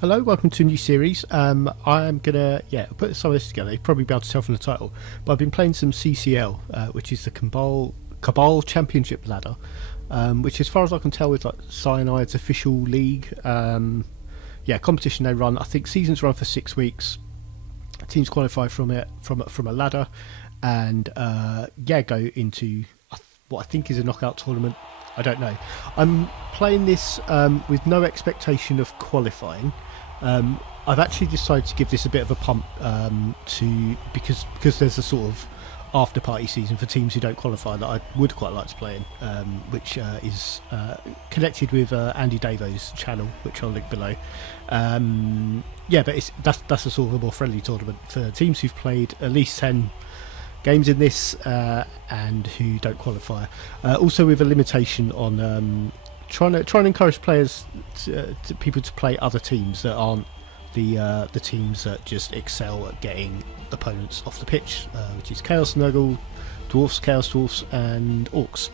Hello, welcome to a new series. I'm gonna put some of this together. You'll probably be able to tell from the title, but I've been playing some CCL, which is the Cabal Championship ladder, which, as far as I can tell, is like Cyanide's official league. Competition they run. I think seasons run for 6 weeks. Teams qualify from a ladder, and go into what I think is a knockout tournament. I don't know. I'm playing this with no expectation of qualifying. I've actually decided to give this a bit of a pump because there's a sort of after party season for teams who don't qualify that I would quite like to play in, which is connected with Andy Davo's channel, which I'll link below. But that's a sort of a more friendly tournament for teams who've played at least 10 games in this and who don't qualify. Also with a limitation on trying to encourage players people to play other teams that aren't the teams that just excel at getting opponents off the pitch, which is Chaos Nurgle, Dwarfs, Chaos Dwarfs and Orcs.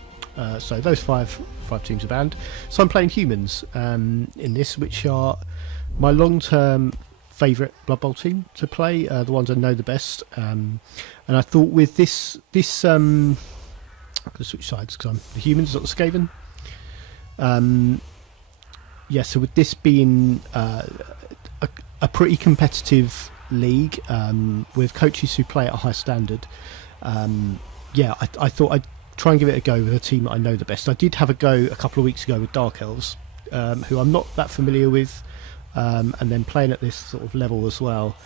So those five teams are banned. So I'm playing Humans in this, which are my long-term favourite Blood Bowl team to play, the ones I know the best. And I thought with this I'm going to switch sides because I'm the Humans, not the Skaven. So with this being a pretty competitive league with coaches who play at a high standard, I thought I'd try and give it a go with a team that I know the best. I did have a go a couple of weeks ago with Dark Elves, who I'm not that familiar with, and then playing at this sort of level as well,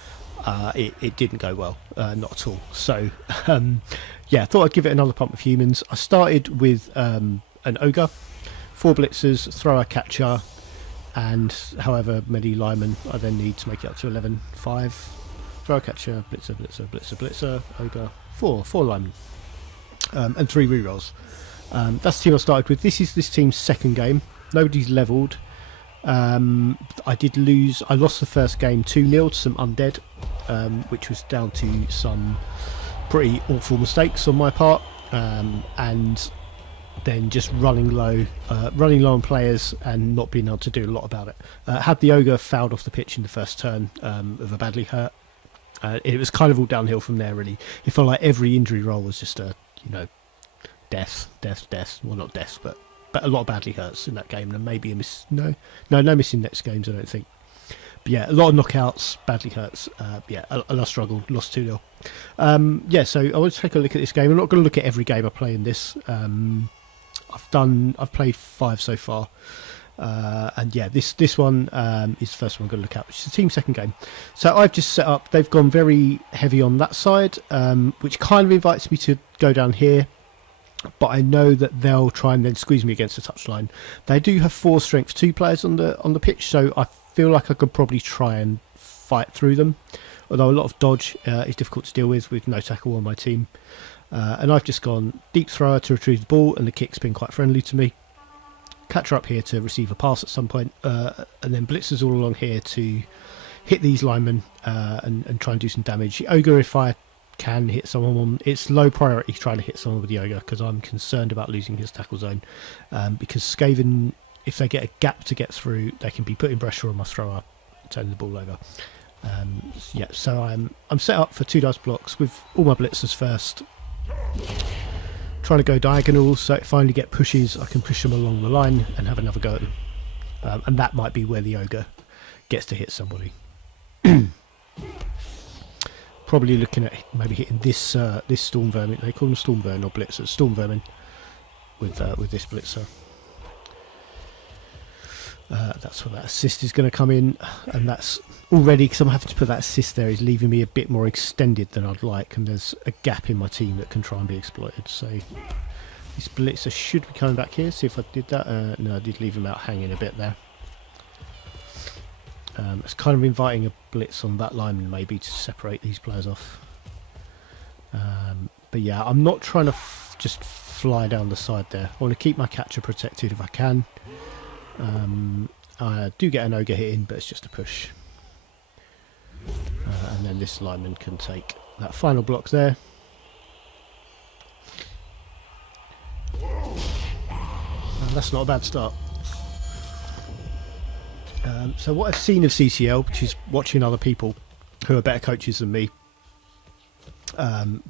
it didn't go well, not at all. So I thought I'd give it another pump with Humans. I started with an Ogre, 4 blitzers, thrower, catcher, and however many linemen I then need to make it up to 11. 5 thrower, catcher, blitzer, ogre, 4 linemen, and 3 rerolls. That's the team I started with. This is this team's second game. Nobody's levelled. I did lose. I lost the first game 2-0 to some Undead, which was down to some pretty awful mistakes on my part, and then just running low on players and not being able to do a lot about it. Had the Ogre fouled off the pitch in the first turn of a badly hurt. It was kind of all downhill from there, really. It felt like every injury roll was just death. Well, not death, but a lot of badly hurts in that game, and maybe a miss. No missing next games, I don't think. But yeah, a lot of knockouts, badly hurts. I struggled, lost 2-0. So I want to take a look at this game. I'm not going to look at every game I play in this. I've played 5 so far, this one is the first one I'm going to look at, which is the team's second game. So I've just set up. They've gone very heavy on that side, which kind of invites me to go down here. But I know that they'll try and then squeeze me against the touchline. They do have 4 strength 2 players on the pitch, so I feel like I could probably try and fight through them. Although a lot of dodge is difficult to deal with no tackle on my team. And I've just gone deep thrower to retrieve the ball, and the kick's been quite friendly to me. Catcher up here to receive a pass at some point, and then blitzers all along here to hit these linemen and try and do some damage. The Ogre, if I can hit someone, it's low priority trying to hit someone with the Ogre because I'm concerned about losing his tackle zone. Because Skaven, if they get a gap to get through, they can be putting pressure on my thrower, turning the ball over. So I'm set up for 2 dice blocks with all my blitzers first. Trying to go diagonal, so if I only get pushes, I can push them along the line and have another go at them. And that might be where the Ogre gets to hit somebody. Probably looking at maybe hitting this Storm Vermin. They call them Storm Vermin or Blitzers. Storm Vermin with this Blitzer. That's where that assist is going to come in, and that's already, because I'm having to put that assist there, is leaving me a bit more extended than I'd like, and there's a gap in my team that can try and be exploited. So this Blitzer should be coming back here. See if I did that. No, I did leave him out hanging a bit there. It's kind of inviting a blitz on that lineman maybe to separate these players off. But yeah, I'm not trying to just fly down the side there. I want to keep my catcher protected if I can. I do get an Ogre hit in, but it's just a push. And then this lineman can take that final block there. And that's not a bad start. So what I've seen of CCL, which is watching other people who are better coaches than me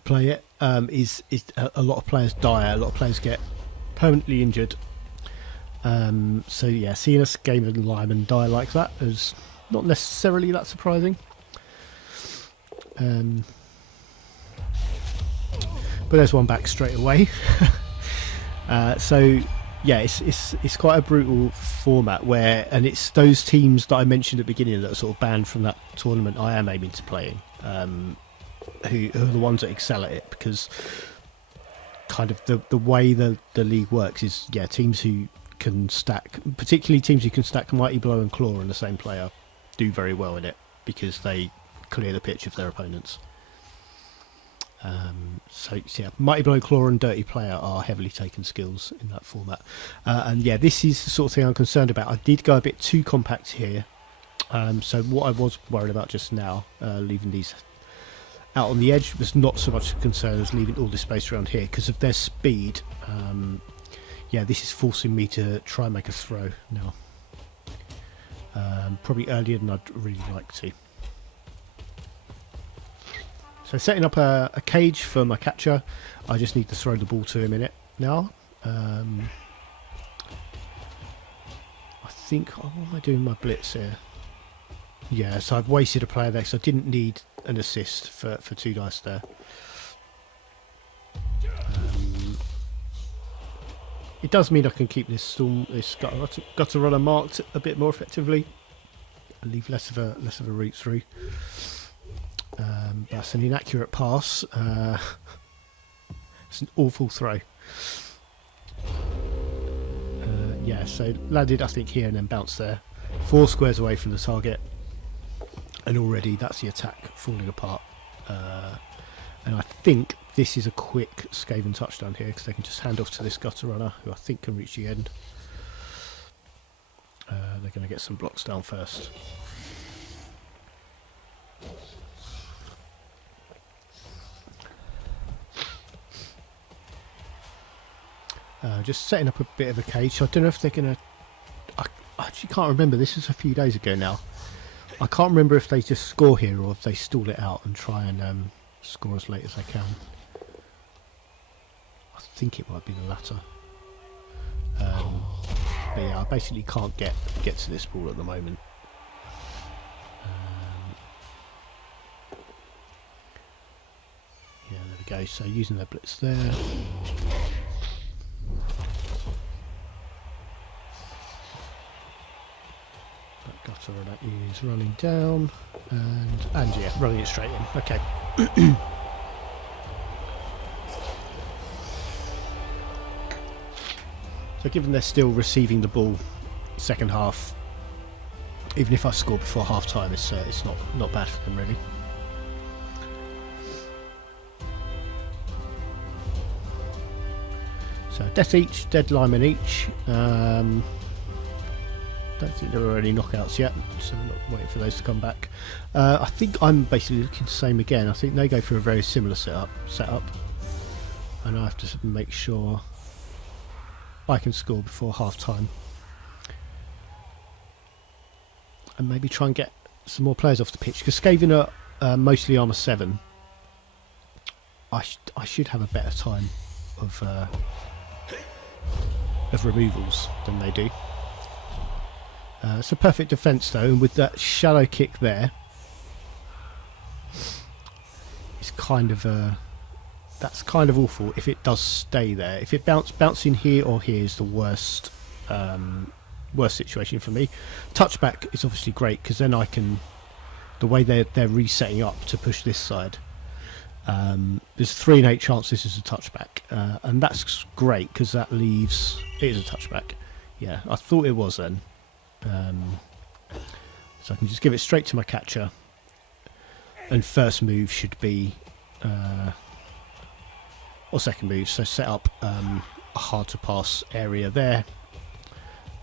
play it, is a lot of players die, a lot of players get permanently injured. So yeah, seeing a Skaven lineman die like that is not necessarily that surprising. But there's one back straight away. So yeah, it's quite a brutal format where, and it's those teams that I mentioned at the beginning that are sort of banned from that tournament I am aiming to play in, who are the ones that excel at it, because kind of the way the league works is, yeah, teams who can stack, particularly teams who can stack Mighty Blow and Claw on the same player, do very well in it because they clear the pitch of their opponents. So yeah, Mighty Blow, Claw and Dirty Player are heavily taken skills in that format. And yeah, this is the sort of thing I'm concerned about. I did go a bit too compact here. So what I was worried about just now, leaving these out on the edge, was not so much a concern as leaving all this space around here because of their speed. Yeah, this is forcing me to try and make a throw now. Probably earlier than I'd really like to. So setting up a cage for my catcher, I just need to throw the ball to him in it now. I think, what am I doing my blitz here? Yeah, so I've wasted a player there, so I didn't need an assist for 2 dice there. It does mean I can keep this gutter runner marked a bit more effectively. I leave less of a route through. That's an inaccurate pass. It's an awful throw. Yeah, so landed I think here and then bounced there. 4 squares away from the target, and already that's the attack falling apart. And I think this is a quick Skaven touchdown here because they can just hand off to this gutter runner who I think can reach the end. They're going to get some blocks down first. Just setting up a bit of a cage. So I don't know if they're going to... I actually can't remember. This was a few days ago now. I can't remember if they just score here or if they stall it out and try and score as late as they can. I think it might be the latter. But yeah, I basically can't get to this ball at the moment. Yeah, there we go. So using their blitz there. Gutter runner is running down and yeah, running it straight in. Okay. So given they're still receiving the ball second half, even if I score before half time, it's not bad for them really. So death each, dead lineman each. Don't think there were any knockouts yet, so I'm not waiting for those to come back. I think I'm basically looking the same again. I think they go for a very similar setup, and I have to make sure I can score before half time, and maybe try and get some more players off the pitch because Skaven are mostly armour 7. I should have a better time of removals than they do. It's a perfect defence though, and with that shallow kick there, it's kind of that's kind of awful if it does stay there. If it bouncing here or here is the worst situation for me. Touchback is obviously great because then I can, the way they're resetting up to push this side. There's 3 in 8 chance this is a touchback, and that's great because that leaves it is a touchback. Yeah, I thought it was then. So I can just give it straight to my catcher, and first move should be or second move, so set up a hard to pass area there,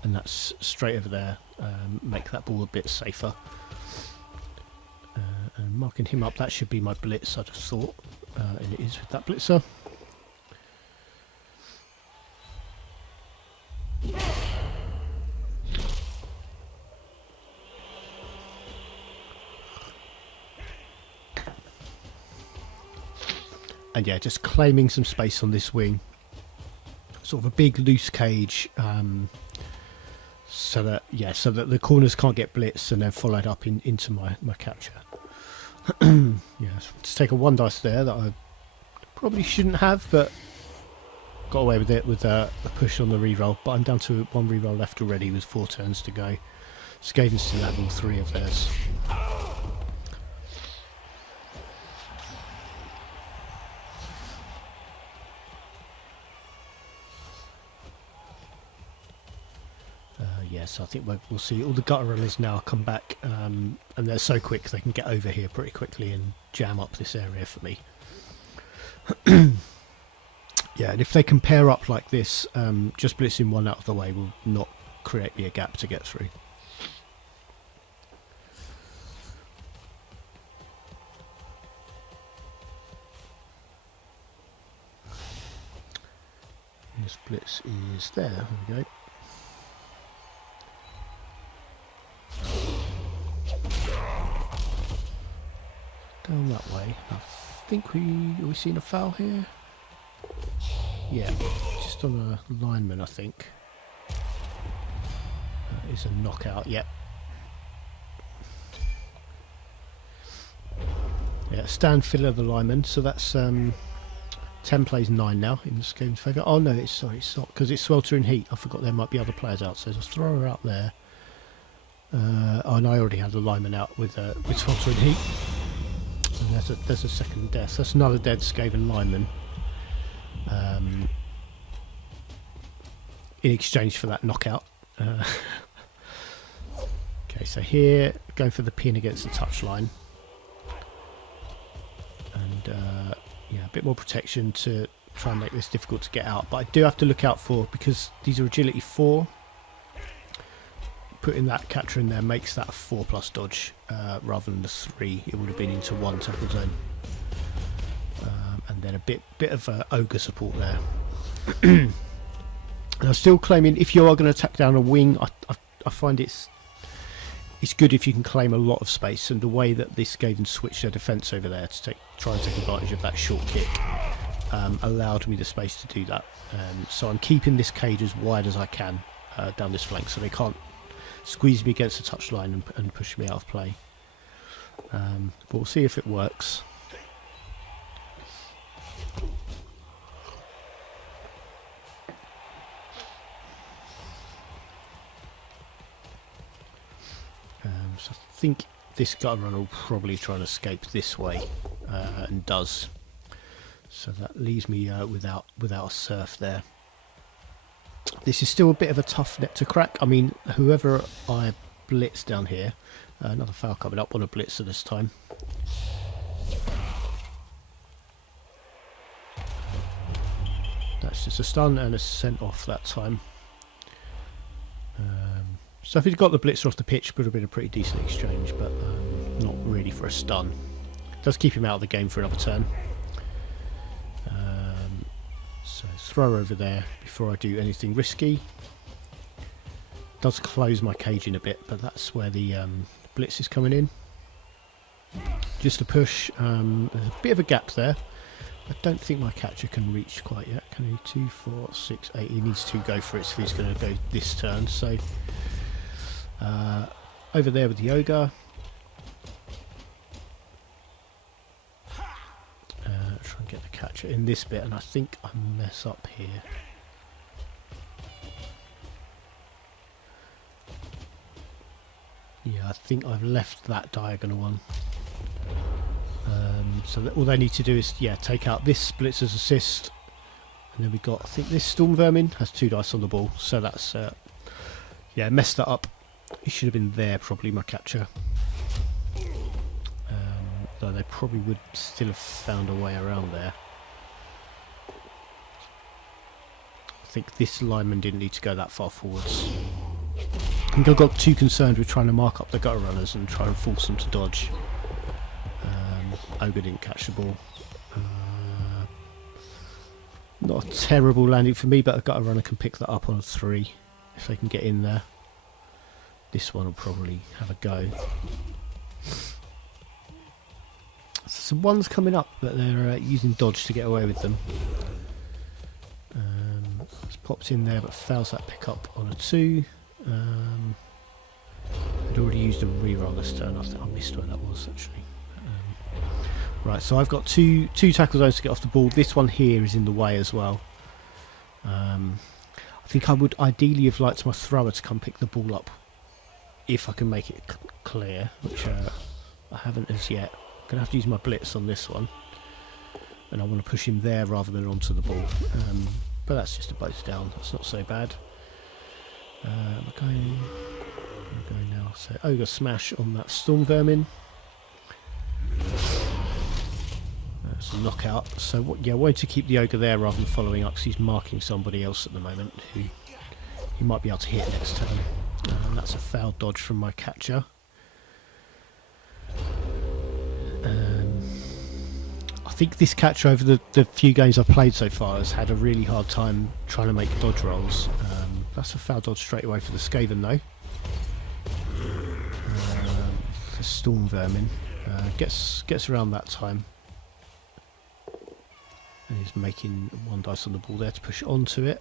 and that's straight over there. Make that ball a bit safer, and marking him up, that should be my blitz I just thought, and it is with that blitzer. And yeah, just claiming some space on this wing. Sort of a big loose cage, so that the corners can't get blitzed and then followed up into my capture. Yeah, just take a 1 dice there that I probably shouldn't have, but got away with it with a push on the reroll. But I'm down to 1 reroll left already with 4 turns to go. Skaven still have all 3 of theirs. So I think we'll see all the gutter runners now come back, and they're so quick they can get over here pretty quickly and jam up this area for me. Yeah, and if they can pair up like this, just blitzing one out of the way will not create me a gap to get through. And this blitz is there. There we go. Down that way. I think are we seeing a foul here? Yeah, just on a lineman, I think. That is a knockout. Yep. Yeah, stand filler the lineman. So that's 10 plays 9 now in this game's favour. Oh no, it's not because it's sweltering heat. I forgot there might be other players out. So just throw her out there. Oh, and I already had the lineman out with sweltering heat. And there's a second death. That's another dead Skaven lineman. In exchange for that knockout. Okay, so here, going for the pin against the touchline. And yeah, a bit more protection to try and make this difficult to get out. But I do have to look out for, because these are agility 4, putting that catcher in there makes that a 4+ dodge rather than the 3. It would have been into 1 tackle zone, and then a bit of ogre support there. And I'm still claiming if you are going to attack down a wing, I find it's good if you can claim a lot of space. And the way that this Skaven switched their defence over there to try and take advantage of that short kick allowed me the space to do that. So I'm keeping this cage as wide as I can down this flank, so they can't squeeze me against the touchline and push me out of play. But we'll see if it works. So I think this gutter runner will probably try and escape this way, and does. So that leaves me without a surf there. This is still a bit of a tough net to crack. I mean, whoever I blitz down here, another foul coming up on a blitzer this time. That's just a stun and a sent off that time. So if he'd got the blitzer off the pitch, would have been a pretty decent exchange, but not really for a stun. Does keep him out of the game for another turn. So throw over there before I do anything risky. Does close my cage in a bit, but that's where the blitz is coming in. Just a push. There's a bit of a gap there. I don't think my catcher can reach quite yet. Can he? 2, 4, 6, 8. He needs to go for it if he's going to go this turn. So over there with the ogre. Try and get the catcher in this bit, and I think I mess up here. Yeah, I think I've left that diagonal one. So all they need to do is, yeah, take out this blitzer's assist, and then we got, I think this storm vermin has 2 dice on the ball, so that's yeah, messed that up. He should have been there probably, my catcher. Though they probably would still have found a way around there. I think this lineman didn't need to go that far forwards. I think I got too concerned with trying to mark up the gutter runners and try and force them to dodge. Ogre didn't catch the ball. Not a terrible landing for me, but a gutter runner can pick that up on a 3 if they can get in there. This one will probably have a go. some ones coming up, but they're using dodge to get away with them. It's popped in there, but fails that pickup on a 2. I'd already used a reroll this turn. I think I missed where that was actually. Right, so I've got two tackle zones to get off the ball. This one here is in the way as well. I think I would ideally have liked my thrower to come pick the ball up if I can make it clear, which I haven't as yet. I'm going to have to use my blitz on this one, and I want to push him there rather than onto the ball. But that's just a both down. That's not so bad. I'm going now. So Ogre Smash on that Storm Vermin. That's a knockout. So I wanted to keep the Ogre there rather than following up, because he's marking somebody else at the moment who he might be able to hit next turn. And that's a foul dodge from my catcher. I think this catcher over the few games I've played so far has had a really hard time trying to make dodge rolls. That's a foul dodge straight away for the Skaven though. The Storm Vermin gets around that time. And he's making 1 dice on the ball there to push onto it.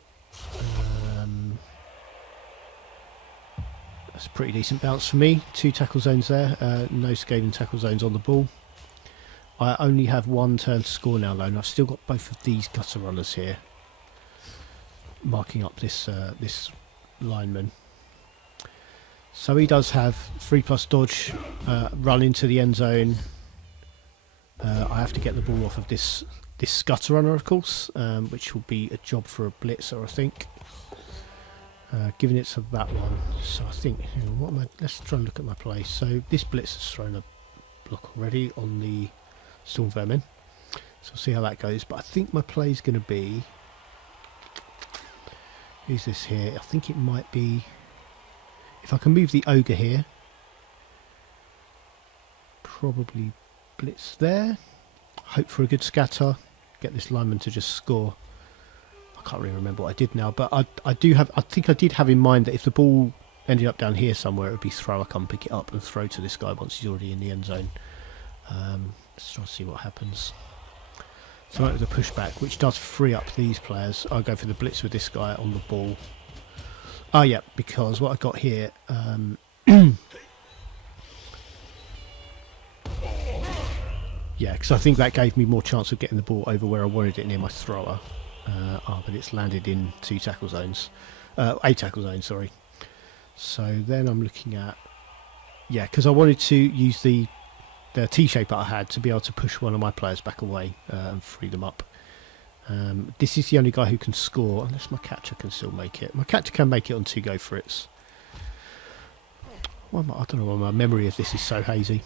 That's a pretty decent bounce for me. 2 tackle zones there. No Skaven tackle zones on the ball. I only have 1 turn to score now though, and I've still got both of these gutter runners here marking up this lineman. So he does have 3+ dodge, run into the end zone. I have to get the ball off of this gutter runner, of course, which will be a job for a blitzer, I think. Giving it to that one. So I think, let's try and look at my play. So this blitz has thrown a block already on the Storm Vermin. So we'll see how that goes. But I think my play is going to be... Who's this here? I think it might be... If I can move the Ogre here. Probably blitz there. Hope for a good scatter. Get this lineman to just score. I can't really remember what I did now. But I think I did have in mind that if the ball ended up down here somewhere, it would be throw. I come pick it up and throw to this guy once he's already in the end zone. Let's try and see what happens. So I went with a pushback, which does free up these players. I'll go for the blitz with this guy on the ball. Oh yeah, because what I got here... yeah, because I think that gave me more chance of getting the ball over where I wanted it near my thrower. But it's landed in 2 tackle zones. A tackle zone, sorry. So then I'm looking at... Yeah, because I wanted to use the T-shape that I had to be able to push one of my players back away and free them up. This is the only guy who can score, unless my catcher can still make it. My catcher can make it on 2 go for it's. I don't know why my memory of this is so hazy.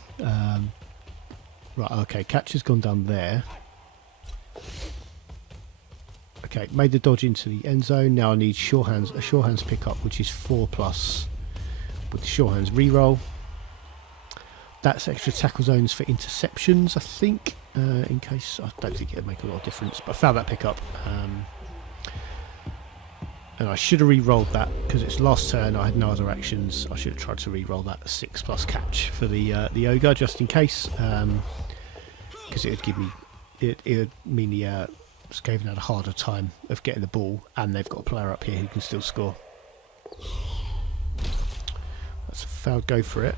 Right, okay, catcher's gone down there. Okay, made the dodge into the end zone. Now I need a sure hands pickup, which is 4+ with the sure hands reroll. That's extra tackle zones for interceptions, I think. In case, I don't think it'll make a lot of difference, but I found that pickup. And I should have re-rolled that because it's last turn. I had no other actions. I should have tried to re-roll that 6+ catch for the Ogre just in case, because it would give me it would mean the Skaven had a harder time of getting the ball, and they've got a player up here who can still score. That's a foul go for it.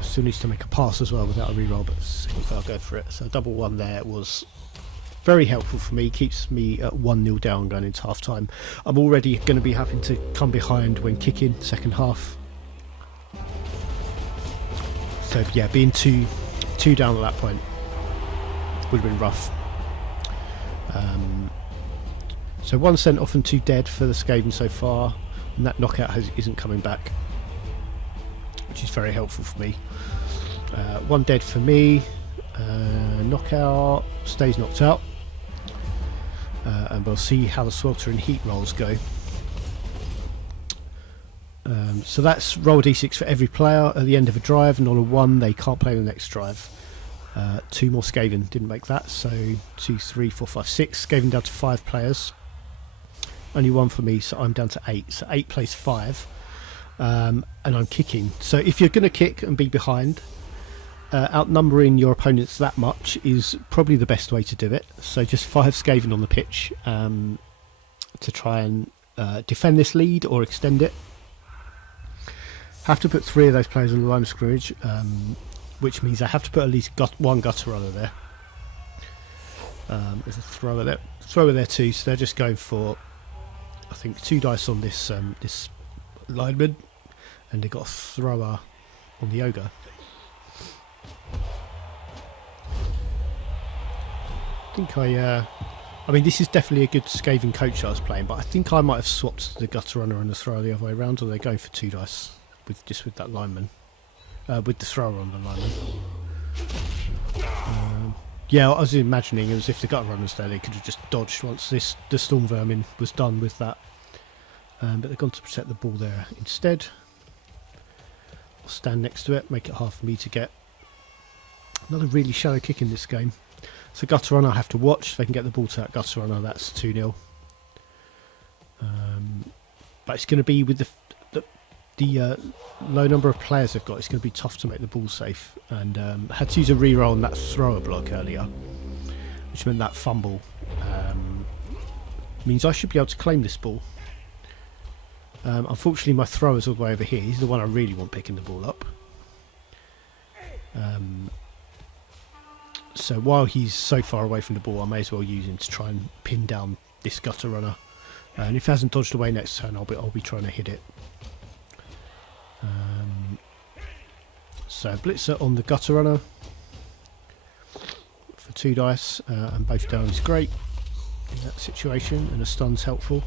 Still needs to make a pass as well without a reroll, but second foul go for it. So double 1 there was very helpful for me. Keeps me at 1-0 down going into half time. I'm already going to be having to come behind when kicking second half. So yeah, being two down at that point would have been rough. So 1 sent off and 2 dead for the Skaven so far, and that knockout isn't coming back, which is very helpful for me. 1 dead for me. Knockout stays knocked out, and we'll see how the swelter and heat rolls go. So that's roll d6 for every player at the end of a drive, and on a 1 they can't play the next drive. 2 more Skaven didn't make that, so 2, 3, 4, 5, 6. Skaven down to 5 players. Only 1 for me, so I'm down to 8. So 8 plays 5. And I'm kicking. So if you're going to kick and be behind, outnumbering your opponents that much is probably the best way to do it. So just 5 Skaven on the pitch to try and defend this lead or extend it. Have to put 3 of those players on the line of scrimmage, which means I have to put at least one gutter runner there. There's a thrower there too, so they're just going for, I think, 2 dice on this this lineman, and they've got a thrower on the ogre. I mean, this is definitely a good Skaven coach I was playing, but I think I might have swapped the gutter runner and the thrower the other way around, or they're going for 2 dice with that lineman, with the thrower on the lineman. Yeah, I was imagining it was if the gutter runner's there, they could have just dodged once the storm vermin was done with that. But they've gone to protect the ball there instead. I'll stand next to it, make it hard for me to get. Another really shallow kick in this game. So gutter runner I have to watch. If they can get the ball to that gutter runner, that's 2-0. But it's going to be with the low number of players they've got, it's going to be tough to make the ball safe. And I had to use a reroll on that thrower block earlier, which meant that fumble means I should be able to claim this ball. Unfortunately, my thrower's all the way over here. He's the one I really want picking the ball up. So while he's so far away from the ball, I may as well use him to try and pin down this gutter runner. And if he hasn't dodged away next turn, I'll be trying to hit it. So blitzer on the gutter runner for 2 dice, and both down is great in that situation, and a stun's helpful.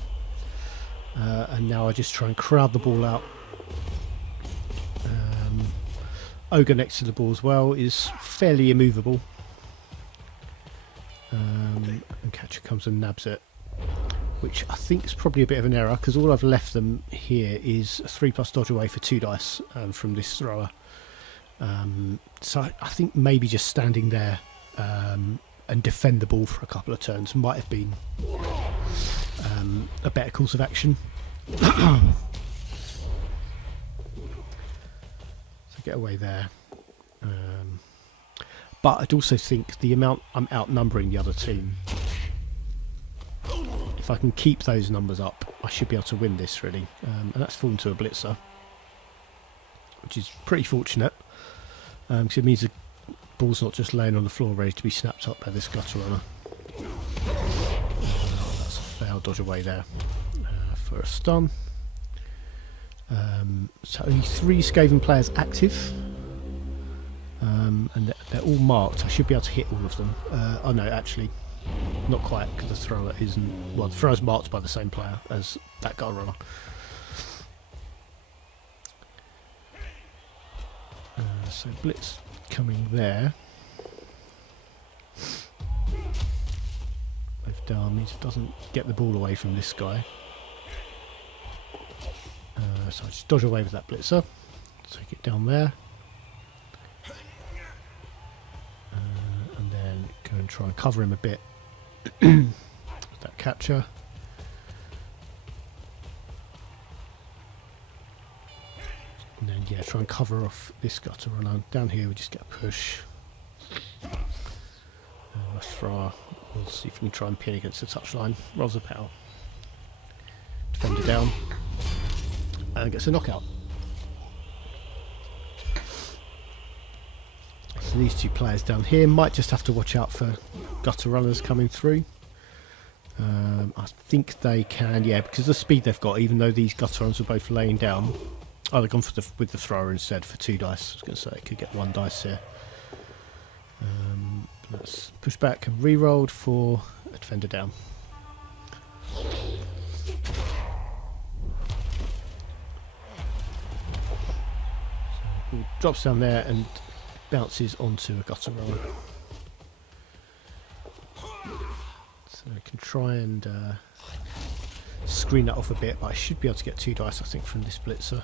And now I just try and crowd the ball out. Ogre next to the ball as well is fairly immovable. And catcher comes and nabs it, which I think is probably a bit of an error, because all I've left them here is a 3+ dodge away for 2 dice from this thrower. So I think maybe just standing there and defend the ball for a couple of turns might have been a better course of action. So get away there. But I'd also think the amount I'm outnumbering the other team, if I can keep those numbers up, I should be able to win this really. And that's fallen to a blitzer, which is pretty fortunate, because it means the ball's not just laying on the floor ready to be snapped up by this gutter runner. That's a fair dodge away there for a stun. So only 3 Skaven players active, and they're all marked. I should be able to hit all of them. Oh no, actually not quite, because the thrower isn't. Well, the thrower's marked by the same player as that gutter runner. So blitz coming there. Both down means it doesn't get the ball away from this guy. So I just dodge away with that blitzer. Take it down there. And then go and try and cover him a bit with that catcher. And then, yeah, try and cover off this gutter runner. Down here we just get a push. Let's throw. We'll see if we can try and pin against the touchline. Rolls a power. Defender down. And gets a knockout. So these 2 players down here might just have to watch out for gutter runners coming through. I think they can, yeah, because of the speed they've got, even though these gutter runners are both laying down. Oh, they've gone for with the thrower instead for 2 dice. I was going to say they could get 1 dice here. Let's push back and re-rolled for a defender down. So drops down there and bounces onto a gutter runner. So I can try and screen that off a bit, but I should be able to get 2 dice, I think, from this blitzer.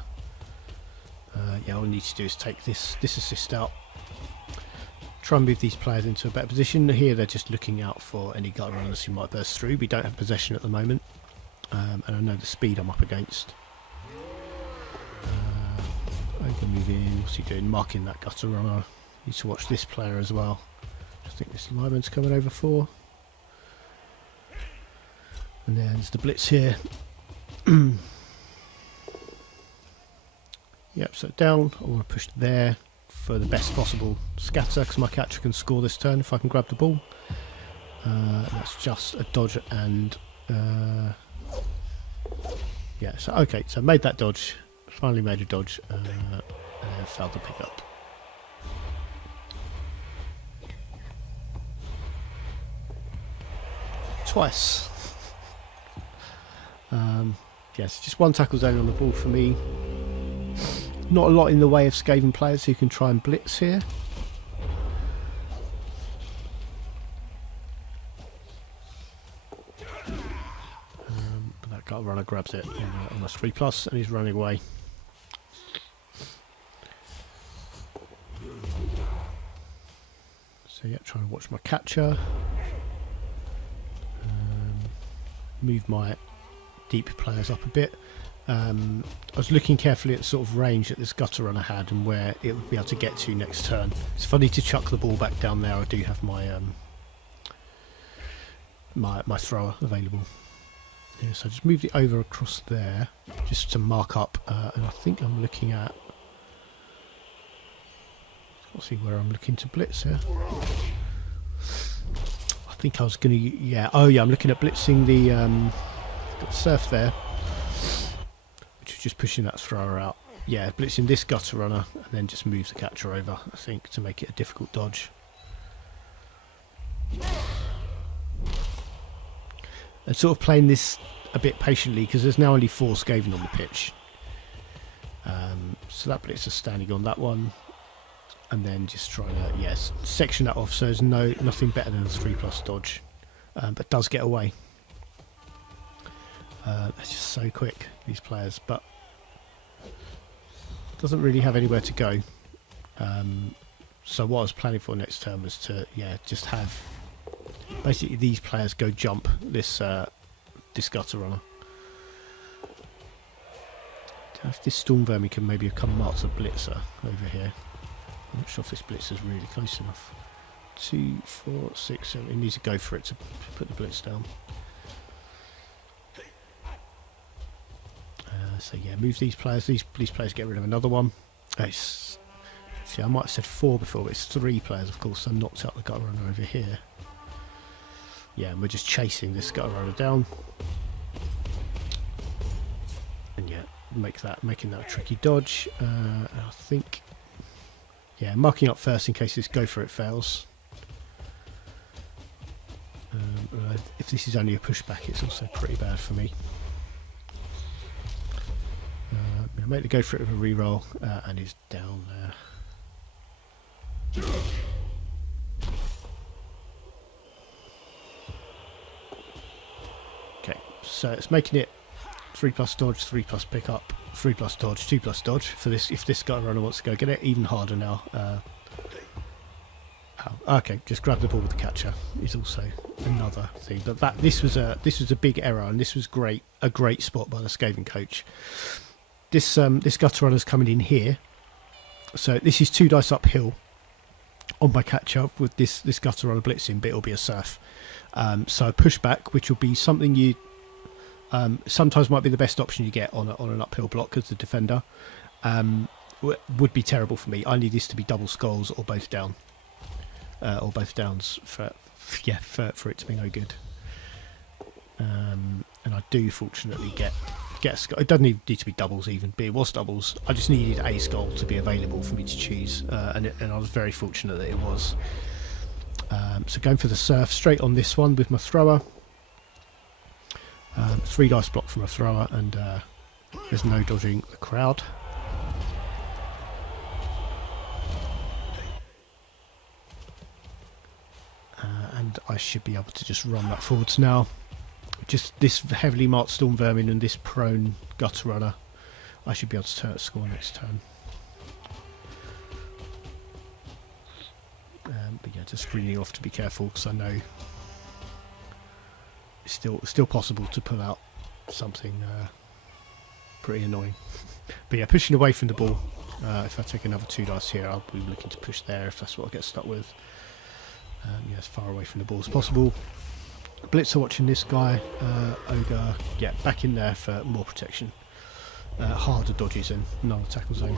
Yeah, all I need to do is take this assist out. Try and move these players into a better position. Here they're just looking out for any gutter runners who might burst through. We don't have possession at the moment, and I know the speed I'm up against. Over moving, what's he doing? Marking that gutter runner. Need to watch this player as well. I think this lineman's coming over for. And then there's the blitz here. Yep, so down. I want to push there for the best possible scatter, because my catcher can score this turn if I can grab the ball. That's just a dodge and... yeah, so okay, so made that dodge. Finally made a dodge. And then failed to pick up. Twice. Yes, just one tackle zone on the ball for me. Not a lot in the way of Skaven players who can try and blitz here. But that gut runner grabs it on a 3+, and he's running away. So yeah, trying to watch my catcher. Move my deep players up a bit. I was looking carefully at the sort of range that this gutter runner had and where it would be able to get to next turn. So if I need to chuck the ball back down there, I do have my my thrower available. Yeah, so just moved it over across there just to mark up, and I think I'm looking at... Let's see where I'm looking to blitz here. I think I was going to... Yeah, oh yeah, I'm looking at blitzing the surf there. Which is just pushing that thrower out. Yeah, blitzing this gutter runner and then just move the catcher over, I think, to make it a difficult dodge. And sort of playing this a bit patiently, because there's now only 4 Skaven on the pitch. So that blitz is standing on that one. And then just trying to, yes, section that off so there's nothing better than a 3+ dodge. But does get away. They're just so quick, these players, but doesn't really have anywhere to go. So what I was planning for next turn was to, yeah, just have basically these players go jump this this gutter runner. If this storm vermin can maybe come mark the blitzer over here. I'm not sure if this blitzer's really close enough. 2, 4, 6, 7. It needs to go for it to put the blitz down. So yeah, move these players. These players get rid of another one. See, I might have said 4 before, but it's 3 players, of course. I knocked out the gutter runner over here. Yeah, and we're just chasing this gutter runner down. And yeah, making that a tricky dodge. I think, yeah, marking up first in case this go for it fails. If this is only a pushback, it's also pretty bad for me. I make the go for it with a reroll, and he's down there. Okay, so it's making it 3+ dodge, 3+ pick up, 3+ dodge, 2+ dodge for this. If this guy runner wants to go get it, even harder now. Okay, just grab the ball with the catcher is also another thing. But this was a big error, and this was a great spot by the Skaven coach. This gutter runner's coming in here, so this is 2 dice uphill on my catcher with this gutter runner blitzing, but it'll be a surf. So a pushback, which will be something you sometimes might be the best option you get on an uphill block as the defender, would be terrible for me. I need this to be double skulls or both down, or both downs for it to be no good. And I do fortunately get a skull. It doesn't need to be doubles even, but it was doubles. I just needed a skull to be available for me to choose, and I was very fortunate that it was. So going for the surf straight on this one with my thrower. 3 dice block from a thrower, and there's no dodging the crowd. And I should be able to just run that forwards now. Just this heavily marked storm vermin and this prone gutter runner, I should be able to score next turn. But yeah, just screening off to be careful, because I know it's still possible to pull out something pretty annoying. But yeah, pushing away from the ball If I take another 2 dice here, I'll be looking to push there if that's what I get stuck with. Yeah, as far away from the ball as possible. Blitzer watching this guy, Ogre, yeah, back in there for more protection. Harder dodges and non-tackle zone.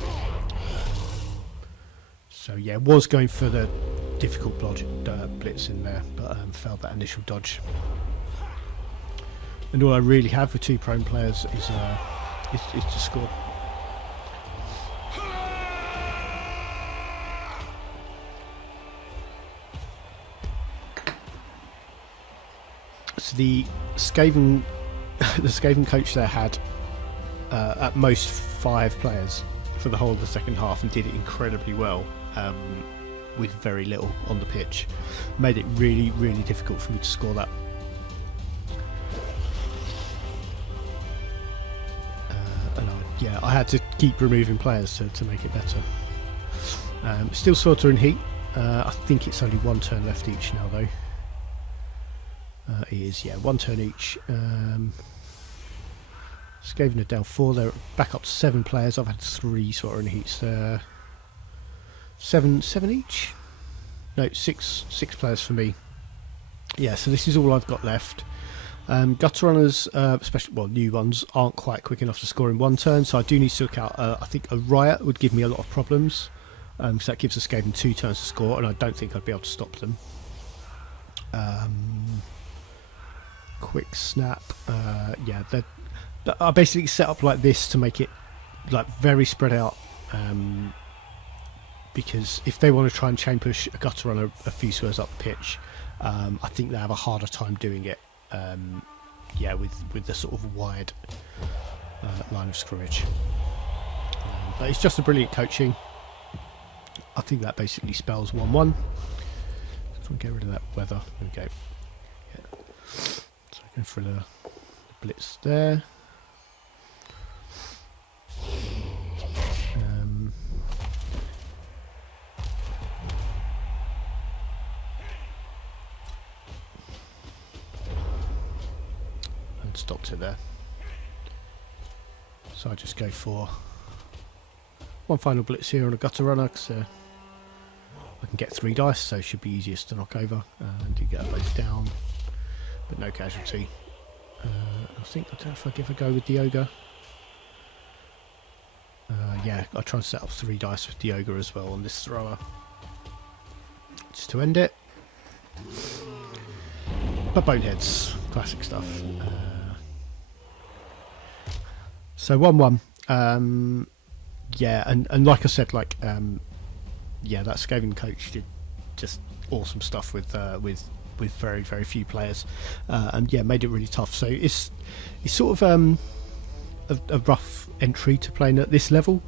So yeah, was going for the difficult blitz in there, but failed that initial dodge. And all I really have with 2 prone players is to score. So the Skaven coach there had at most 5 players for the whole of the second half and did it incredibly well with very little on the pitch. Made it really, really difficult for me to score that. And I had to keep removing players to make it better. Still Sorter and Heat. I think it's only 1 turn left each now though. It is, yeah, 1 turn each. Skaven are down 4. They're back up to 7 players. I've had 3 Sorter and Heats. 7 each? No, 6 players for me. Yeah, so this is all I've got left. Gutter runners, especially new ones, aren't quite quick enough to score in 1 turn, so I do need to look out. I think a riot would give me a lot of problems, because that gives the Skaven 2 turns to score, and I don't think I'd be able to stop them. Quick snap, yeah, I basically set up like this to make it like very spread out, because if they want to try and chain push a gutter runner a few squares up the pitch, I think they have a harder time doing it. Yeah, with the sort of wide line of scrimmage. But it's just a brilliant coaching. I think that basically spells 1-1. Try and get rid of that weather. There we go. Yeah. So go for the blitz there. Stopped it there. So I just go for 1 final blitz here on a gutter runner because I can get 3 dice, so it should be easiest to knock over. And you get both down, but no casualty. I think I don't know if I give a go with the Ogre. Yeah, I try and set up 3 dice with the Ogre as well on this thrower, just to end it. But boneheads, classic stuff. So 1-1. Yeah, and like I said, like yeah, that Skaven coach did just awesome stuff with very, very few players, and yeah, made it really tough. So it's sort of a rough entry to playing at this level,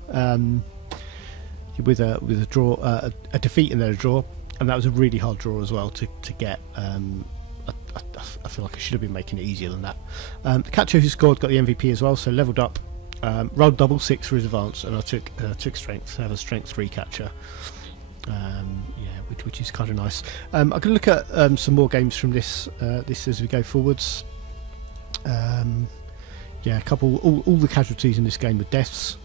with a draw, a defeat and then a draw, and that was a really hard draw as well to get. I feel like I should have been making it easier than that. The catcher who scored got the MVP as well, so levelled up. Rolled double 6 for his advance, and I took strength to have a strength 3 catcher. Yeah, which is kind of nice. I'm going to look at some more games from this as we go forwards. Yeah, a couple. All the casualties in this game were deaths.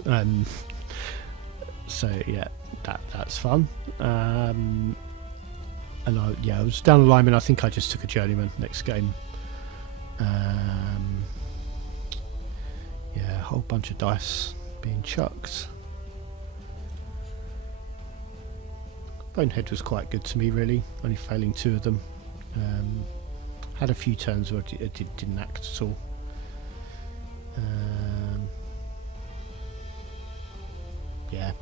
So yeah, that's fun. And I was down a lineman. I think I just took a journeyman next game. Yeah, a whole bunch of dice being chucked. Bonehead was quite good to me, really, only failing 2 of them. Had a few turns where it didn't act at all. Yeah,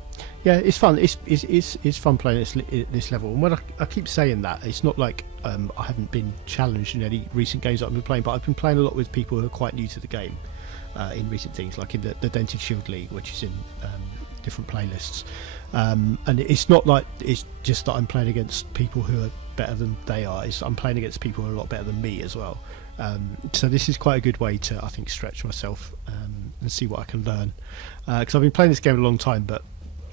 it's fun. It's fun playing this level. And when I keep saying that, it's not like I haven't been challenged in any recent games that I've been playing, but I've been playing a lot with people who are quite new to the game in recent things, like in the Dented Shield League, which is in different playlists. And it's not like it's just that I'm playing against people who are better than they are. I'm playing against people who are a lot better than me as well. So this is quite a good way to, I think, stretch myself and see what I can learn. Because I've been playing this game a long time, but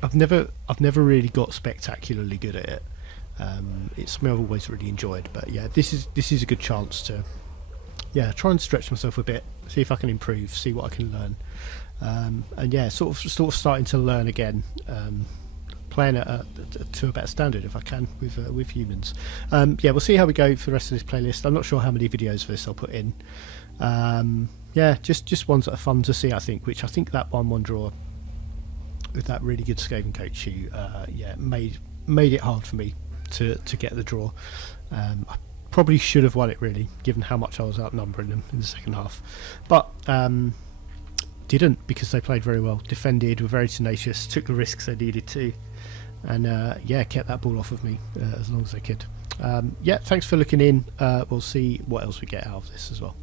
I've never really got spectacularly good at it. It's something I've always really enjoyed. But yeah, this is a good chance to try and stretch myself a bit, see if I can improve, see what I can learn. And yeah, sort of starting to learn again. Playing to a better standard if I can with humans. Yeah, we'll see how we go for the rest of this playlist. I'm not sure how many videos of this I'll put in. Yeah, just ones that are fun to see. I think that 1-1 draw with that really good Skaven coach who made it hard for me to get the draw. I probably should have won it really, given how much I was outnumbering them in the second half, but didn't, because they played very well, defended, were very tenacious, took the risks they needed to, and kept that ball off of me as long as they could. Thanks for looking in. We'll see what else we get out of this as well.